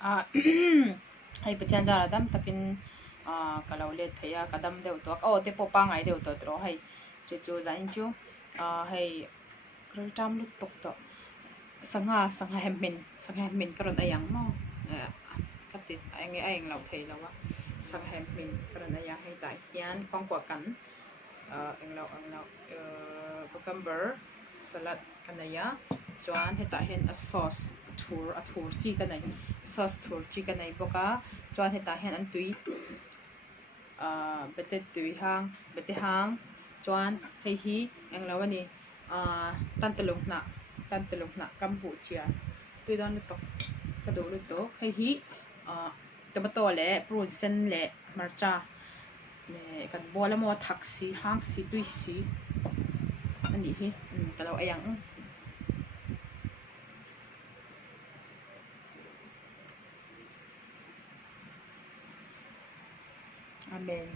hay pathian zara dam takin kalau le thaya kadam deuh to o te po pa ngai deuh to tro hay chu chu zain chu hay kral tam lut tok to sanga hem min karon ayang mo katit ayang lau thei lawa sang hem min karon ayang hay ta hian kong kwa kan ang lau cucumber salad kanaya chuan heta hen a sauce thur chi kanai sauce thur chi kanai boka chuan heta hen an tui bete tui hang chuan hei hi ang lau ani tan telung na kampu chia tui don lu tok kadu lu tok hei hi tomato le prun sen le marcha ne kan bola mo thak si hang si tui si ani hi kalau ayang amen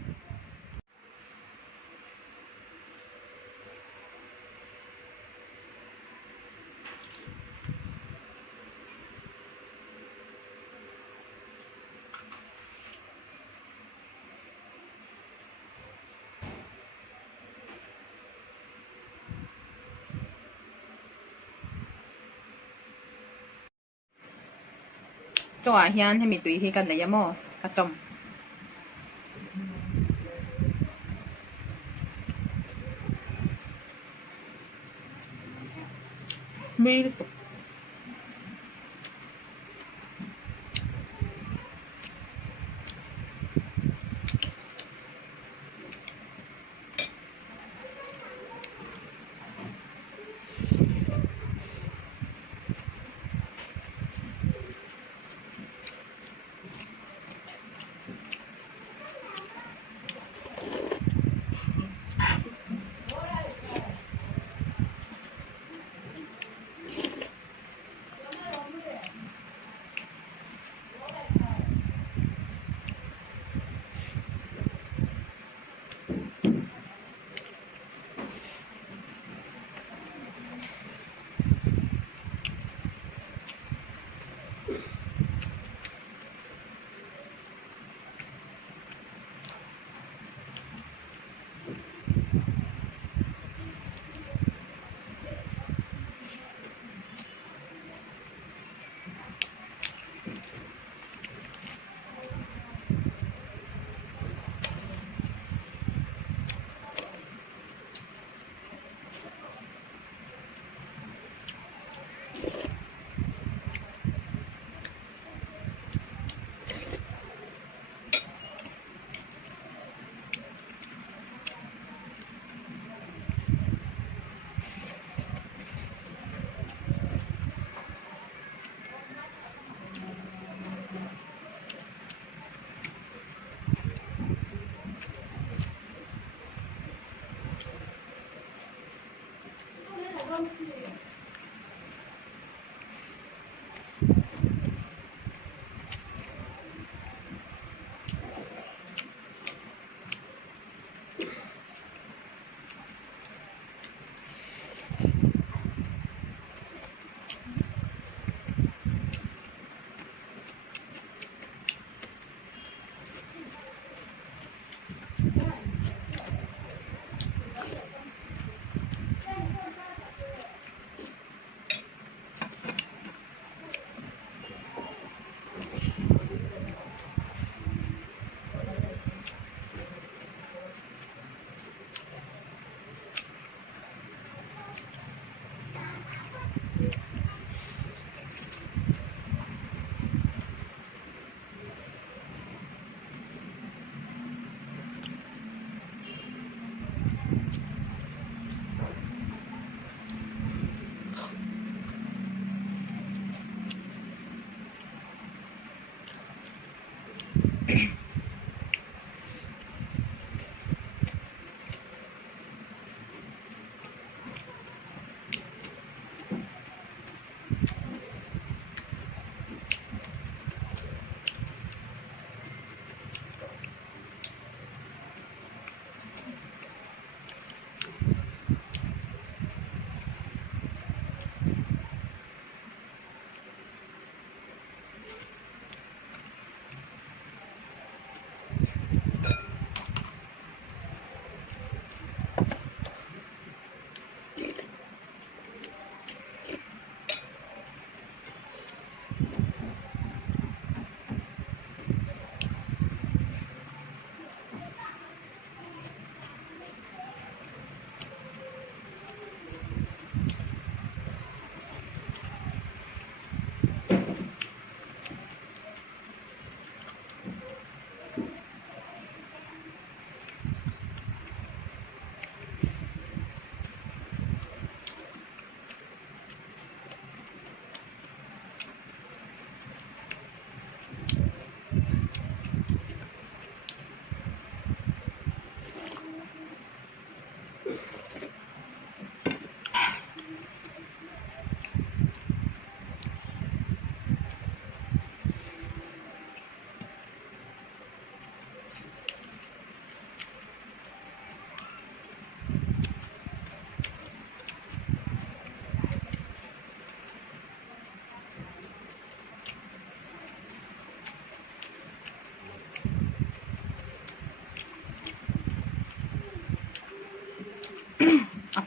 cho hian hemi tui hi kan le mo ka chom mi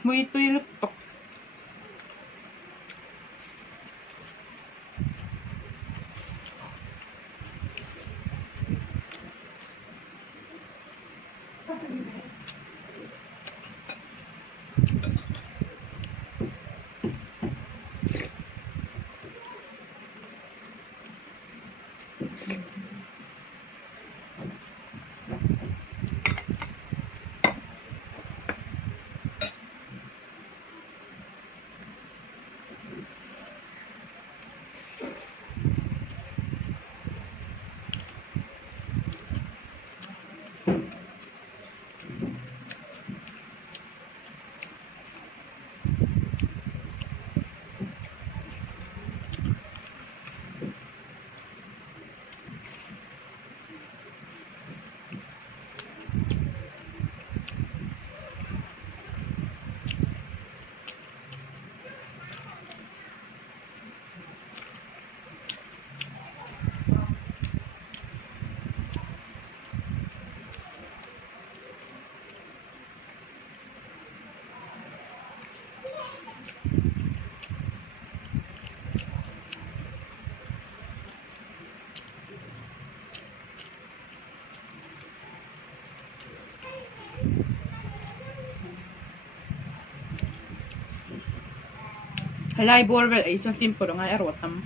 Muy tuyulutok. Halay borvel ay isang timpo nga erotam.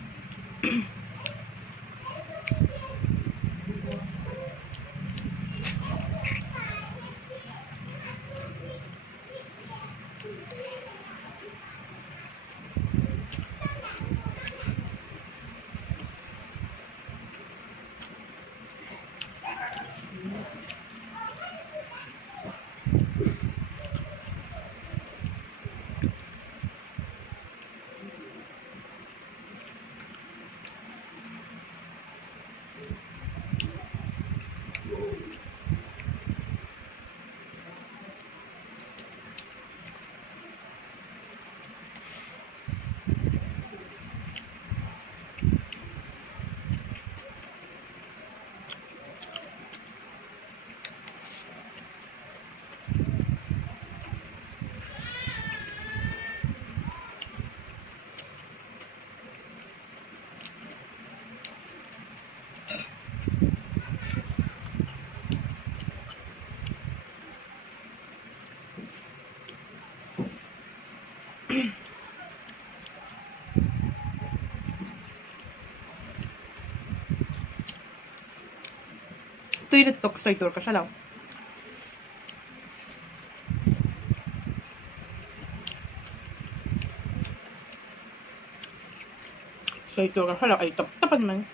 Tuyulutok sa itur ka siya law. Sa itur ka siya law ay tapad man.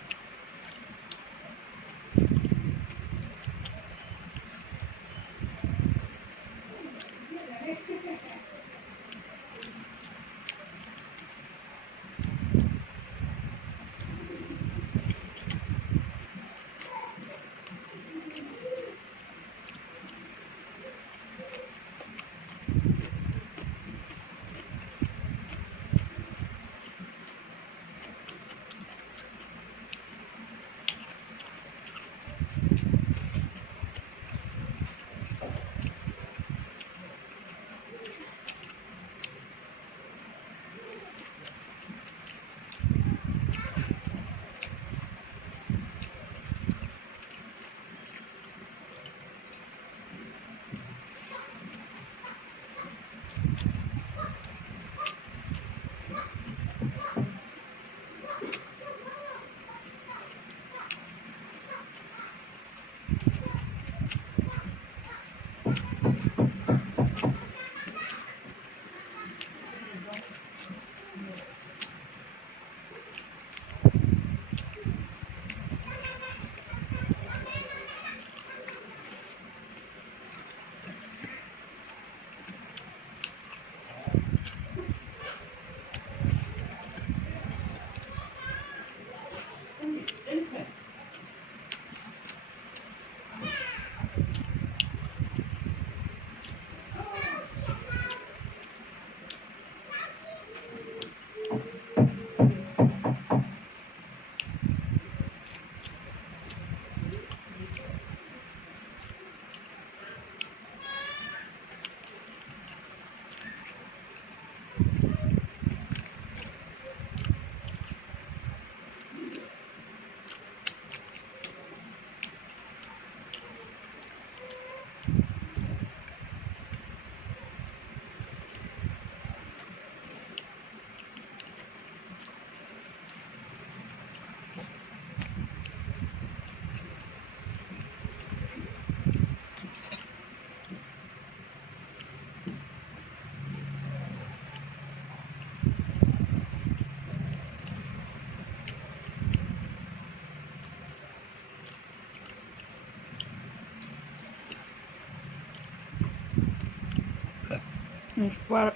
Well,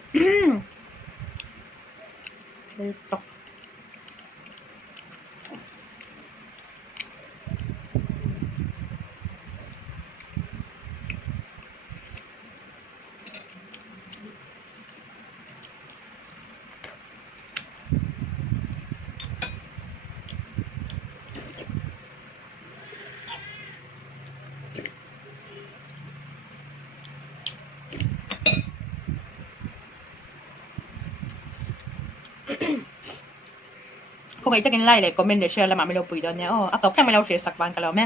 ito. Kung kayoจะกินไล่เลยก็เมนเดชเชอร์ละมาไม่รู้ปุ๋ยตอนเนี้ยอ๋อเอาตบแค่ไม่รู้เสียสักวันกันแล้วแม่